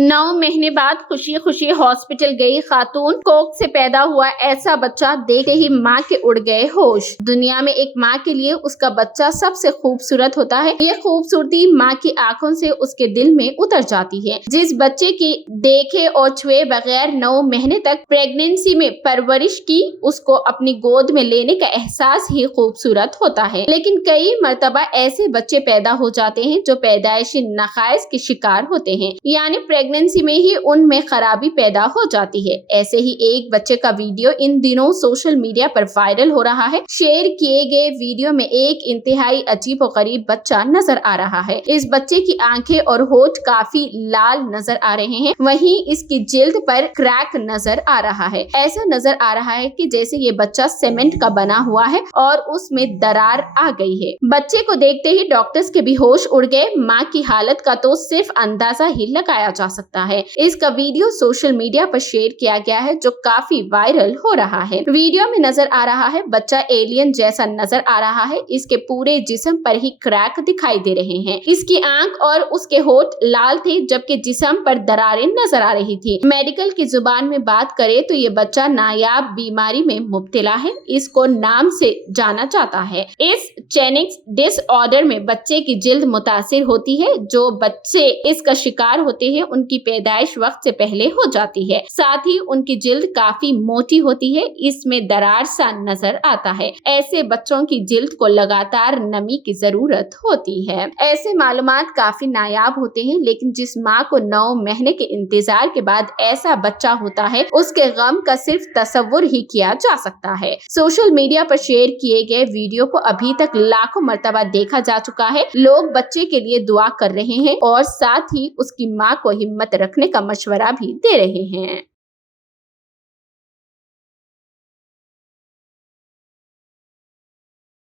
9 महीने बाद खुशी खुशी हॉस्पिटल गई खातून, कोख से पैदा हुआ ऐसा बच्चा देखते ही माँ के उड़ गए होश। दुनिया में एक माँ के लिए उसका बच्चा सबसे खूबसूरत होता है। ये खूबसूरती माँ की आंखों से उसके दिल में उतर जाती है। जिस बच्चे की देखे और छुए बगैर 9 महीने तक प्रेगनेंसी में परवरिश की, उसको अपनी गोद में लेने का एहसास ही खूबसूरत होता है। लेकिन कई मर्तबा ऐसे बच्चे पैदा हो जाते हैं जो पैदाइशी नकाइस के शिकार होते हैं, यानी प्रेगनेंसी में ही उनमें खराबी पैदा हो जाती है। ऐसे ही एक बच्चे का वीडियो इन दिनों सोशल मीडिया पर वायरल हो रहा है। शेयर किए गए वीडियो में एक इंतहाई अजीब और गरीब बच्चा नजर आ रहा है। इस बच्चे की आंखें और होठ काफी लाल नजर आ रहे हैं, वहीं इसकी जिल्द पर क्रैक नजर आ रहा है। ऐसा नजर आ रहा है कि जैसे ये बच्चा सीमेंट का बना हुआ है और उसमें दरार आ गई है। बच्चे को देखते ही डॉक्टर्स के भी होश उड़ गए। माँ की हालत का तो सिर्फ अंदाजा ही लगाया जा सकता है। इसका वीडियो सोशल मीडिया पर शेयर किया गया है, जो काफी वायरल हो रहा है। वीडियो में नजर आ रहा है बच्चा एलियन जैसा नजर आ रहा है। इसके पूरे जिस्म पर ही क्रैक दिखाई दे रहे हैं। इसकी आंख और उसके होठ लाल थे, जबकि जिस्म पर दरारें नजर आ रही थी। मेडिकल की जुबान में बात करें तो ये बच्चा नायाब बीमारी में मुब्तला है। इसको नाम से जाना जाता है। इस जेनेटिक डिसऑर्डर में बच्चे की जिल्द मुतासिर होती है। जो बच्चे इसका शिकार होते हैं उनकी पैदाइश वक्त से पहले हो जाती है। साथ ही उनकी जिल्द काफी मोटी होती है, इसमें दरार सा नजर आता है। ऐसे बच्चों की जिल्द को लगातार नमी की जरूरत होती है। ऐसे मालूमात काफी नायाब होते हैं, लेकिन जिस माँ को 9 महीने के इंतजार के बाद ऐसा बच्चा होता है, उसके गम का सिर्फ तसव्वुर ही किया जा सकता है। सोशल मीडिया पर शेयर किए गए वीडियो को अभी तक लाखों मर्तबा देखा जा चुका है। लोग बच्चे के लिए दुआ कर रहे हैं और साथ ही उसकी माँ को हिम्मत रखने का मशवरा भी दे रहे हैं।